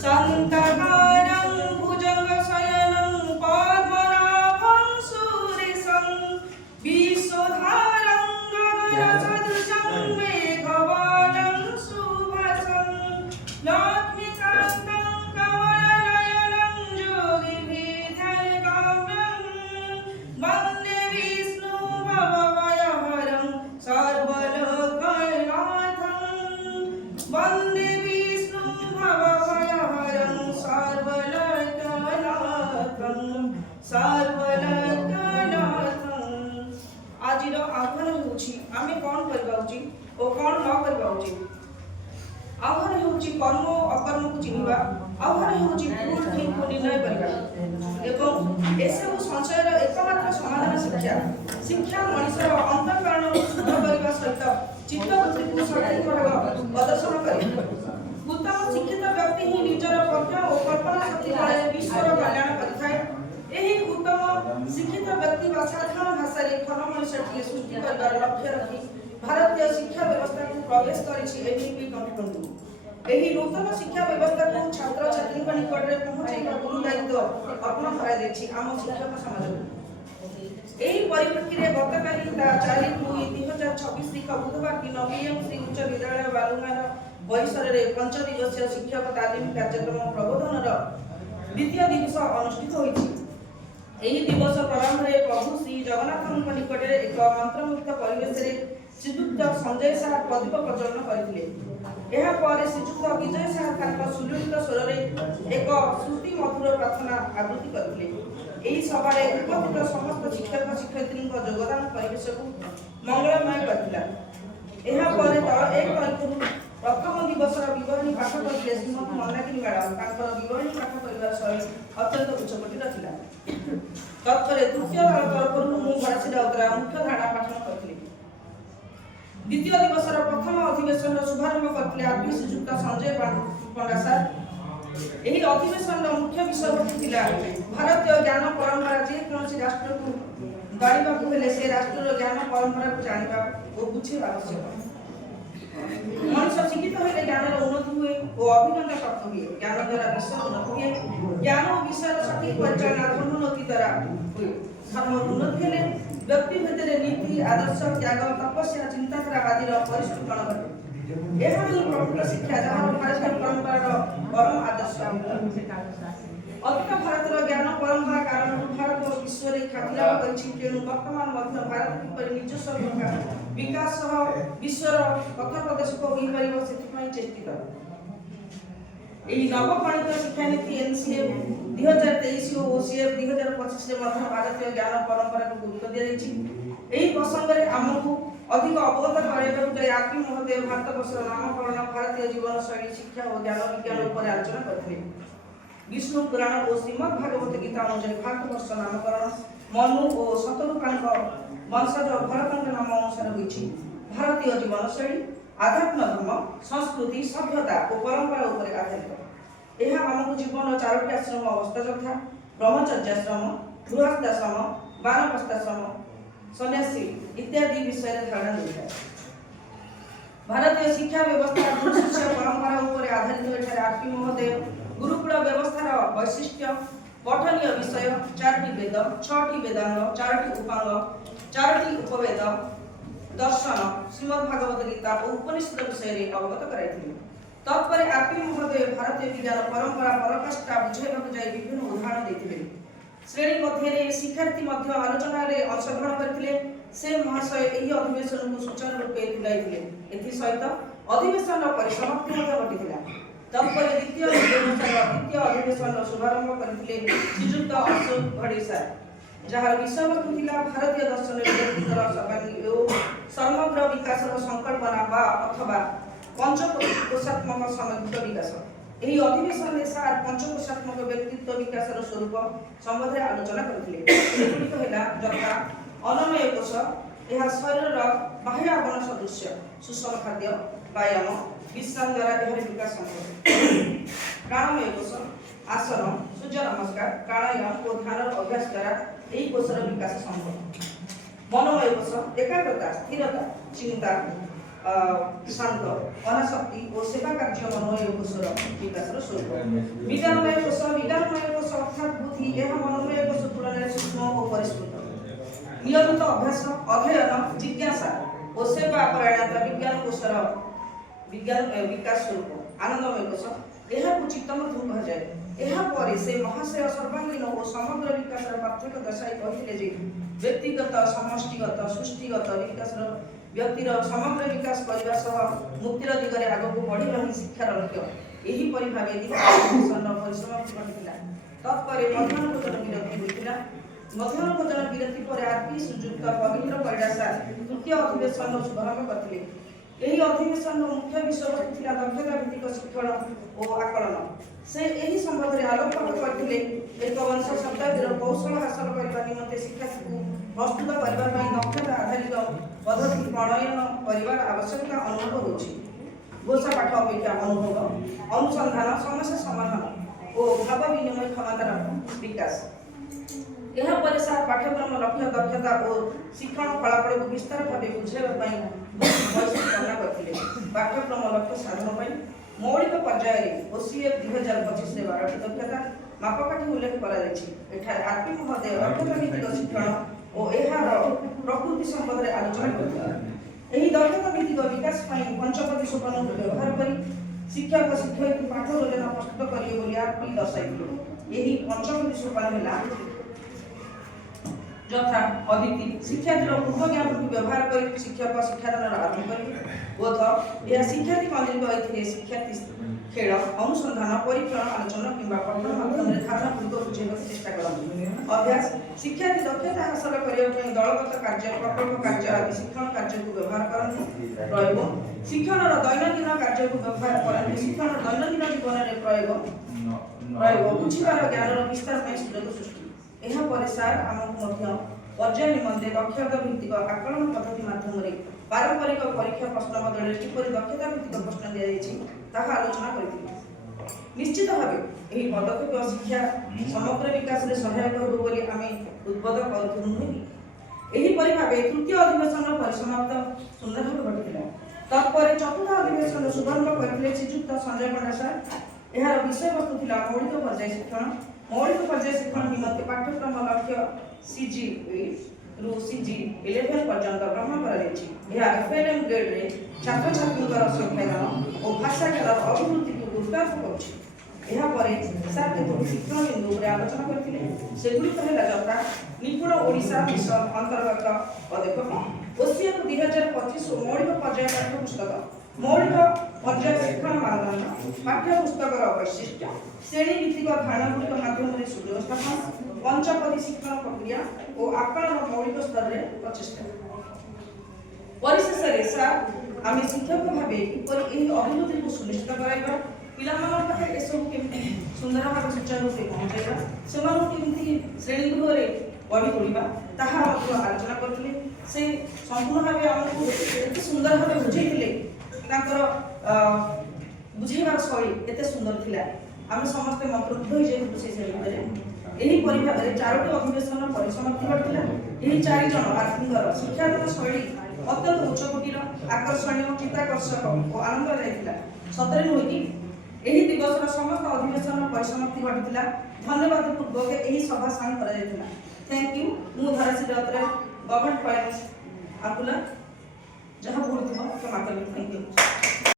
संतकारं भुजगशयनं पद्मनाभं सुरेशं विश्वधारं गगनसदृशं मेघवर्णं सुभासं लक्ष्मीकान्तं कमलनयनं योगिभिर्ध्यानगम्यं वन्दे विष्णुभवभयहरं सर्वलोकनाथं वन्दे आज आह्वान होमे कौन करवा उचित और कौन न करवा उचित आह्वान होची कर्म अकर्म को चिन्हवा आह्वान होची भूल ठीक को निर्णय करवा एवं एसबु संशयर एकमात्र समाधान शिक्षा शिक्षा मनुष्यर अंतःकरण को शुद्ध करने सहित चित्तवृत्ति को सठिक भाव प्रदर्शन करे उत्तम शिक्षित व्यक्ति ही निजर प्रज्ञा और कल्पना शक्ति द्वारा विश्वर कल्याण करिथाय एही उत्तम शिक्षित व्यक्ति वा साधारण भाषा रे खन मनुष्यटिए सृष्टि करबार लक्ष्य रखी भारतीय शिक्षा व्यवस्था को प्रवेश करिछि एबीपी कंपनी एही नूतन शिक्षा व्यवस्था को छात्र छात्री को निकट रे पहुंचाइबा गुरु दायित्व अपना करा दैछि आम शिक्षक समाज एही परिप्रेक्षी रे गतकाली 4/2/2026 तारिख बुधवार दिन बीएमसी उच्च विद्यालय बालुगार परिसर रे 5 दिवसीय शिक्षक तालीम कार्यक्रम प्रबोधनर द्वितीय दिवस अनुष्ठित होइछि एही दिवस प्रारंभ रे प्रभु श्री जगन्नाथ निकट रे एक मंत्रमुग्ध परिवेश रे श्रीयुक्त संजय साहा प्रदीप प्रज्वलन करथिले एहा पर श्रीयुक्त विजय साहा तांका सुललित स्वर रे एक श्रुति मधुर प्रार्थना आवृत्ति करथिले एही सभा रे उपस्थित समस्त शिक्षक शिक्षयित्री योगदान परिवेश को मंगलमय करथिला एहा पर एक प्रथम दिवस विवरणी पाठ करथिले श्रीमती मंदाकिनी मैडम तांकर विवरणी पाठ करिवार शैली अत्यंत उच्चकोटी रथिला तत्परे तृतीय दल तरफरु मु भरासी राउतरा मुख्य धारणा पाठन करथिले द्वितीय दिवस प्रथम अधिवेशन शुभारंभ करथिले आरपी श्रीयुक्त संजय पंडा सर एही अधिवेशन मुख्य विषय थिला भारतीय ज्ञान परंपरा जे कोनसी राष्ट्र को गाड़ीबा को हेले से राष्ट्रर ज्ञान परंपरा को जानिबा ओ बुझिबा आवश्यक मनुष्य शिक्षित होले ज्ञान उन्नति हुए और अभिज्ञता प्राप्त हुए ज्ञान द्वारा विश्व उन्नति हुए ज्ञान और विषय सठिक परिचालना धर्मोन्नति द्वारा हुए धर्म उन्नति हेले व्यक्ति भितर नीति आदर्श त्याग तपस्या चिंताधारा आदि परिष्कृतण घटे एहा ही प्रकृत शिक्षा जहाँ भारतीय परंपरा परम आदर्श अधिक भारतर ज्ञान परंपरा कारण भारत और विश्व रे ख्याति लाभ करिछि तेणु वर्तमान मध्य भारत किपरि निजस्व विकास सह विश्वर पथ प्रदर्शक होई परिबो सेति चेष्टित एही नवपणित शिक्षा नीति एनसीएफ 2023 और ओसीएफ 2025 रे मध्य भारतीय ज्ञान परंपरा को गुरुत्व दिया जाइछि एही प्रसंग रे हमकु अधिक अवगत कराइबाकु जाय आरपी महोदय भारतवर्षर नामकरण भारतीय जीवन शैली शिक्षा और ज्ञान विज्ञान उपर आलोचना करथिले विष्णु पुराण और श्रीमद् भागवत गीता अनुसार भारतवर्ष नामकरण मनु और शतरूपांक वंशज भरतंक नाम अनुसार होइछि भारतीय जीवन शैली आध्यात्म धर्म संस्कृति सभ्यता और परंपरा उपर आधारित एहा हमको जीवन चारोटी आश्रम अवस्था यथा ब्रह्मचर्याश्रम गृहस्थाश्रम वानप्रस्थाश्रम सन्यासी इत्यादि विषय धारणा देता भारतीय शिक्षा व्यवस्था शिक्षा परंपरा उपर आधारित एठारे आरपी महोदय गुरुकुल व्यवस्थार वैशिष्ट्य पठनीय विषय 4टी वेद 6टी वेदांग 4टी उपांग 4टी उपवेद दर्शन श्रीमद् भागवत गीता और उपनिषद विषय रे अवगत कराइथिले तत्पर आरपी महोदय भारतीय विज्ञान परंपरा पराकाष्ठा बुझाइबाकु जाय विभिन्न उदाहरण दैथिले श्रेणी मध्य शिक्षार्थी मध्य आलोचना रे अंशग्रहण करथिले से महाशय एही अधिवेशन को सुचारू रूपे तुलाइथिले एथि सहित अधिवेशन परिसमाप्ति मध्य घटिथिला तत्पर द्वितीय अधिवेशन शुभारंभ करथिले श्रीयुक्त अशोक घड़ीसा जहार विषय वस्तु थिला भारतीय दर्शन व्यक्तित्वर समग्र विकासर संकल्पना बा अथवा पंचकोशात्मक समग्र विकास एही अधिवेशन रे सार पंचकोशात्मक व्यक्तित्व विकासर स्वरूप संबंधे आलोचना करथिले एगुड़िक हेला जथा अनमय कोश यह शरीर बाह्य आवरण सदृश्य सुषम खाद्य व्यायाम विश्राम द्वारा यह विकास संभव प्राणमय कोश आसन सूर्य नमस्कार प्राणायाम और ध्यान अभ्यास द्वारा यही कोशर विकास संभव मनोमय कोश एकाग्रता स्थिरता चिंता शांत अनाशक्ति और सेवा कार्य मनोमय कोषर विकास स्वरूप विज्ञानमय कोष अर्थात बुद्धि यह मनोमय कोष तुलन सूक्ष्म और परिष्कृत नियमित अभ्यास अध्ययन जिज्ञासा और सेवा परायणता विज्ञान कोषर विज्ञान विकास स्वरूप आनंदमय कोष यह चित्तमधु कहुए यापर से महाशय सर्वांगीन और समग्र विकास पार्थक्य दर्शाई कहते जे व्यक्तिगत समष्टिगत सृष्टिगत विकास व्यक्तिर समग्र विकास करने सह मुक्तिर दिगरे आगक बढ़िया ही शिक्षार लक्ष्य यहीपरि भाव परिसमाप्ति घटिला तत्पर मध्याह्न भोजन विरति होता मध्याह्न भोजन विरति पर आरपी सुजुक्त पवित्र परिडासा तृतीय अधिवेशन शुभारंभ करते यही अधिवेशन मुख्य विषय वस्तु था दक्षता भित्तिक शिक्षण और आकलन से यही संबंध में आलोकपात करते एक वंश शताब्दीर कौशल हासिल करने निमंते शिक्षा को प्रस्तुत करने दक्षता आधारित पद्धति प्रणयन कर आवश्यकता अनुभव होची घोषा पाठ अपेक्षा अनुभव अनुसंधान समस्या समाधान और भाव विनिमय क्षमतार विकास यापर सार पाठ्यक्रम लक्ष्य दक्षता और शिक्षण फलाफल को विस्तार भाव बुझाइवाई बहिष्करण करते पाठ्यक्रम लक्ष्य साधन मौलिक पर्यायर ओसीएफ 2025 12टी दक्षता मापकाठी उल्लेख कर आरपी महोदय दक्षता भित्तिक शिक्षण और यार प्रकृति संबंध में आलोचना करते दक्षता भित्तिक विकास पंचपदी सोपान व्यवहार कर शिक्षक शिक्षयित्री पाठ योजना प्रस्तुत करेंगे आरपी दर्शाई यही पंचपदी सोपान है यथा अदिति शिक्षार्थी पूर्व ज्ञान को व्यवहार कर शिक्षक शिक्षादान आरंभ करेंगे बोध यह शिक्षार्थी केन्द्रित शिक्षार्थी खेल अनुसंधान परीक्षण आलोचना किंवा पठन माध्यम धारणा पूर्वक बुझाइवा चेष्टा करते अभ्यास शिक्षार्थी दक्षता हासिल करने दलगत कार्य प्रकल्प कार्य आदि शिक्षण कार्य को व्यवहार करते प्रयोग शिक्षण दैनंदिन कार्य को व्यवहार करते शिक्षण दैनंदिन जीवन में प्रयोग बुझार ज्ञान विस्तार सुयोग सृष्टि यापर सार आमको पर्याय निमंते दक्षता भित्तिक आकलन पद्धति माध्यम पारंपरिक परीक्षा प्रश्न बदल किपर दक्षता भित्तिक प्रश्न दिया आलोचना करते निश्चित भाव यह पदक्षेप शिक्षा समग्र विकास में सहायक हो आम उद्बोध करूँ यहीपरि भाव तृतीय अधिवेशन परिसमाप्त सुंदर भाव घटी तत्पर चतुर्थ अधिवेशन शुभारंभ करते श्रीजुक्त संजय पंडा सार यार विषय वस्तु था मौलिक पर्याय शिक्षण मौलिक पर्याय शिक्षण निमंते पाठ्यक्रम लक्ष्य सीजी रु सीजी 11 पर्यंत ग्रहण कर एफएलएम ग्रेड रे छात्र छात्री संख्या और भाषा खेल अभिवृद्धि को गुरुत्वारोप कर सार केतोटी शिक्षण बिंदु आलोचना करते सेगुड़िक है जथा निपुण ओडिशा मिशन अंतर्गत पदक्षेप ओसीएफ 2025 मौलिक पर्याय पाठ्यपुस्तक मौलिक पर्याय शिक्षण मानदंड पाठ्यपुस्तक वैशिष्ट्य श्रेणी भित्तिक धारणागुड़िक माध्यम सुयोग स्थापन पंचपदी शिक्षण प्रक्रिया और आकलन मौलिक स्तर में प्रचेषा परिशेष सार आम शिक्षक भाव किपर अभिवृद्धि को सुनिश्चित कराइबा पिलामान एसबू केमती सुंदर भाव सुचारू रूप पहुँचाइबा से श्रेणी गृह में बढ़ी तोड़ा ताहा आलोचना करते से संपूर्ण भाव आमको एत सुंदर भाव बुझे बुझेबार शैली एत सुंदर थिला आम समस्ते मंत्रमुग्ध हो यही भाव में 4टी अधिवेशन परिसमाप्ति घटिला यही 4 जन आरपींर शिक्षादान शैली अत्यंत उच्चकोटीर आकर्षणीय चित्ताकर्षक और आनंददायी सतरे नुहे कि यही दिवसर समस्त अधिवेशन परिसमाप्ति घटिला धन्यवाद पूर्वक यही सभा साइन कर थैंक यू मु धारासी गवर्नमेंट कॉलेज आकुला जहाँ भूल थी क्षमा करें थैंक यू।